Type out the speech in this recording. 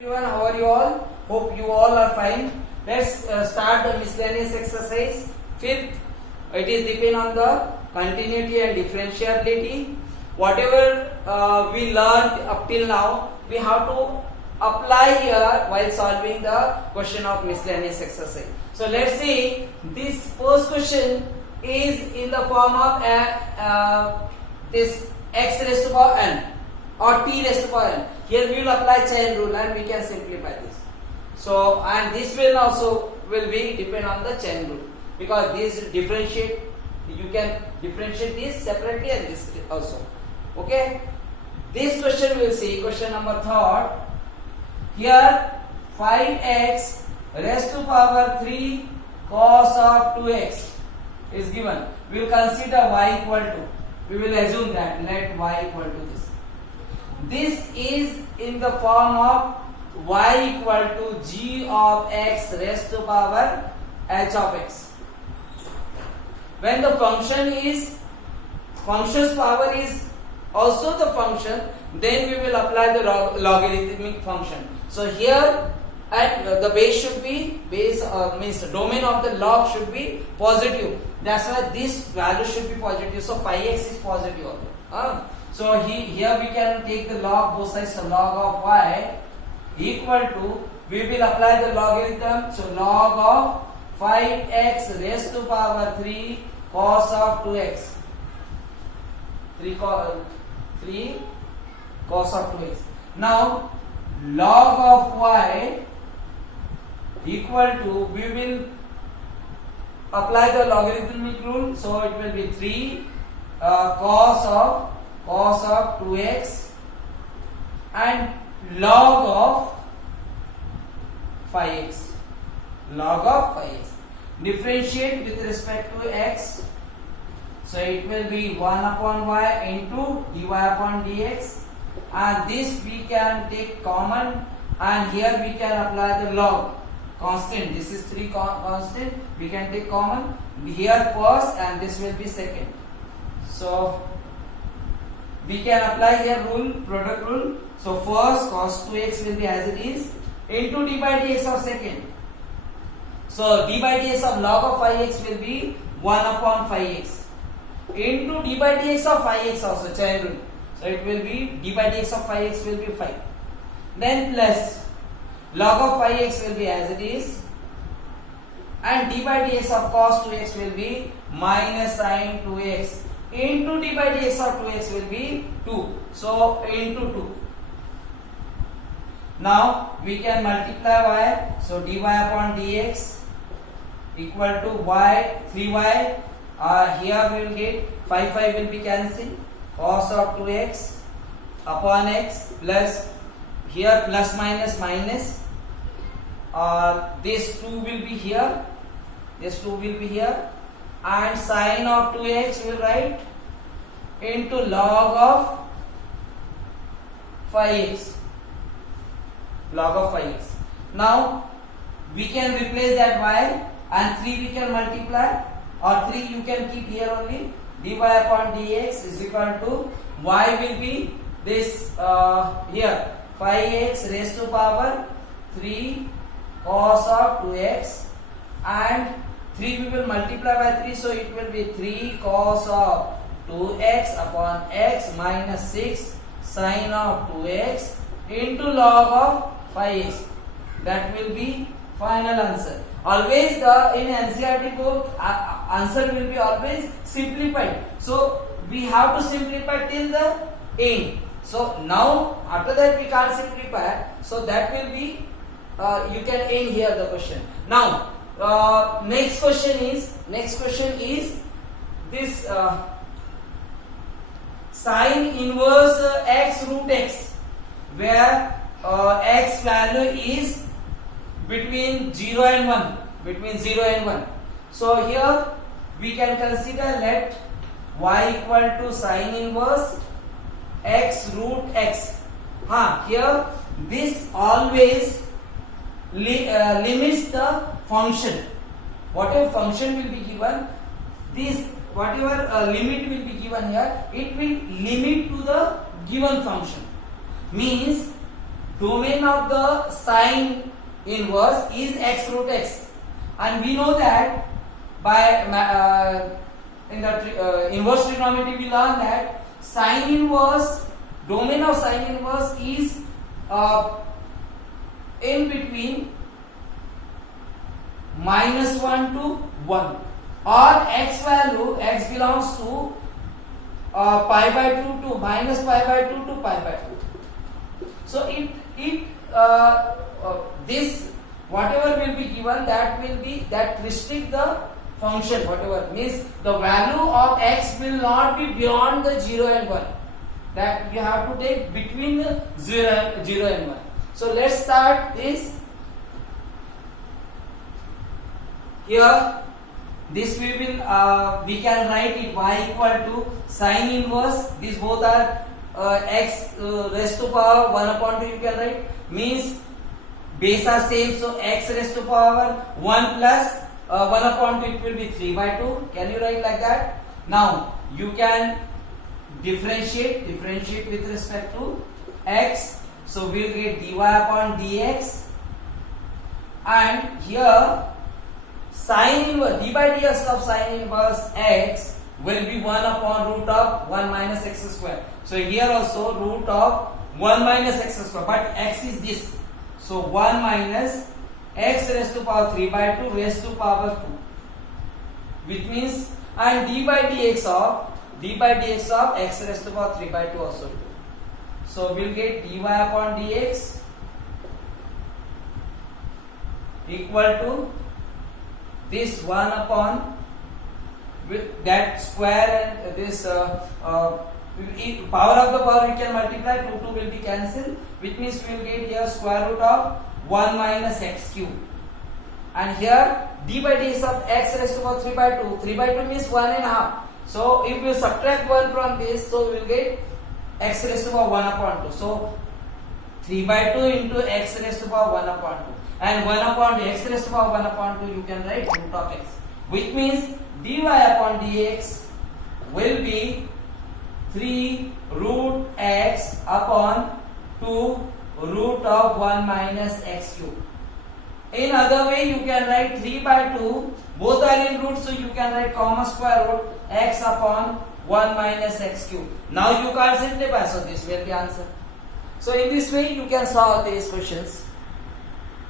Everyone, how are you all? Hope you all are fine. Let's start the miscellaneous exercise. Fifth, it is depend on the continuity and differentiability. Whatever we learned up till now, we have to apply here while solving the question of miscellaneous exercise. So let's see, this first question is in the form of this x raised to power n or t raised to power n. Here we will apply chain rule and we can simplify this. So and this will also will be depend on the chain rule, because this differentiate, you can differentiate this separately and this also. Okay, this question we will see, question number third. Here 5x raised to power 3 cos of 2x is given. We will consider y equal to, we will assume that let y equal to this. This is in the form of y equal to g of x raised to power h of x. When the function is, function's power is also the function, then we will apply the logarithmic function. So here at the base should be, means the domain of the log should be positive. That's why this value should be positive. So 5x is positive also. So here we can take the log both sides. So log of y equal to, we will apply the logarithm. So log of 5x raised to power 3 cos of 2x. 3 cos of 2x. Now log of y equal to, we will apply the logarithmic rule. So it will be 3 cos of 2x and log of 5x. Log of 5x. Differentiate with respect to x. So it will be 1 upon y into dy upon dx, and this we can take common, and here we can apply the log constant. This is 3 constant, we can take common here first and this will be second. So we can apply here rule, product rule. So first cos 2x will be as it is into d by dx of second. So d by dx of log of 5x will be 1 upon 5x into d by dx of 5x also, chain rule. So it will be d by dx of 5x will be 5. Then plus log of 5x will be as it is, and d by dx of cos 2x will be minus sin 2x into d by dx of 2x will be 2. So into 2. Now we can multiply y. So dy upon dx equal to y 3y. Here we will get 5 will be cancelled. Cos of 2x upon x plus, here plus minus minus. This 2 will be here. This 2 will be here. And sine of 2x will write into log of 5x. Log of 5x. Now we can replace that y and 3 we can multiply, or 3 you can keep here only. Dy upon dx is equal to y will be this here 5x raised to power 3 cos of 2x, and 3 we will multiply by 3, so it will be 3 cos of 2x upon x minus 6 sin of 2x into log of 5x. That will be final answer. Always in NCERT book answer will be always simplified. So we have to simplify till the end. So now after that we can't simplify. So that will be you can end here the question. Now next question is this sin inverse x root x, where x value is between 0 and 1. So here we can consider, let y equal to sin inverse x root x. Here this always limits the function. Whatever function will be given, this whatever limit will be given here, it will limit to the given function. Means domain of the sine inverse is x root x, and we know that by in the inverse trigonometry we learn that sine inverse, domain of sine inverse is in between -1 to 1, or x value, x belongs to pi by 2 to minus pi by 2 to pi by 2. So this whatever will be given, that restrict the function, whatever means the value of x will not be beyond the 0 and 1, that you have to take between the 0 and 1. So let's start this. Here this we can write it y equal to sine inverse, these both are x raised to power 1 upon 2, you can write, means base are same, so x raised to power 1 plus 1 upon 2, it will be 3 by 2. Can you write like that? Now you can differentiate with respect to x, so we'll get dy upon dx, and here sine inverse, d by dx of sine inverse x will be 1 upon root of 1 minus x square. So here also root of 1 minus x square, but x is this, so 1 minus x raised to power 3 by 2 raised to power 2, which means, and d by dx of x raised to power 3 by 2 also. So we'll get dy upon dx equal to this 1 upon with that square, and this power of the power we can multiply, 2 will be cancelled, which means we will get here square root of 1 minus x cube, and here d by dx of x raised to power 3 by 2, 3 by 2 means 1 and a half, so if we subtract 1 from this, so we will get x raised to power 1 upon 2, so 3 by 2 into x raised to power 1 upon 2, and 1 upon 2, x raised to power 1 upon 2, you can write root of x, which means dy upon dx will be 3 root x upon 2 root of 1 minus x cube. In other way you can write 3 by 2, both are in root, so you can write common square root x upon 1 minus x cube. Now you can't simplify, so this will be answer. So in this way you can solve these questions.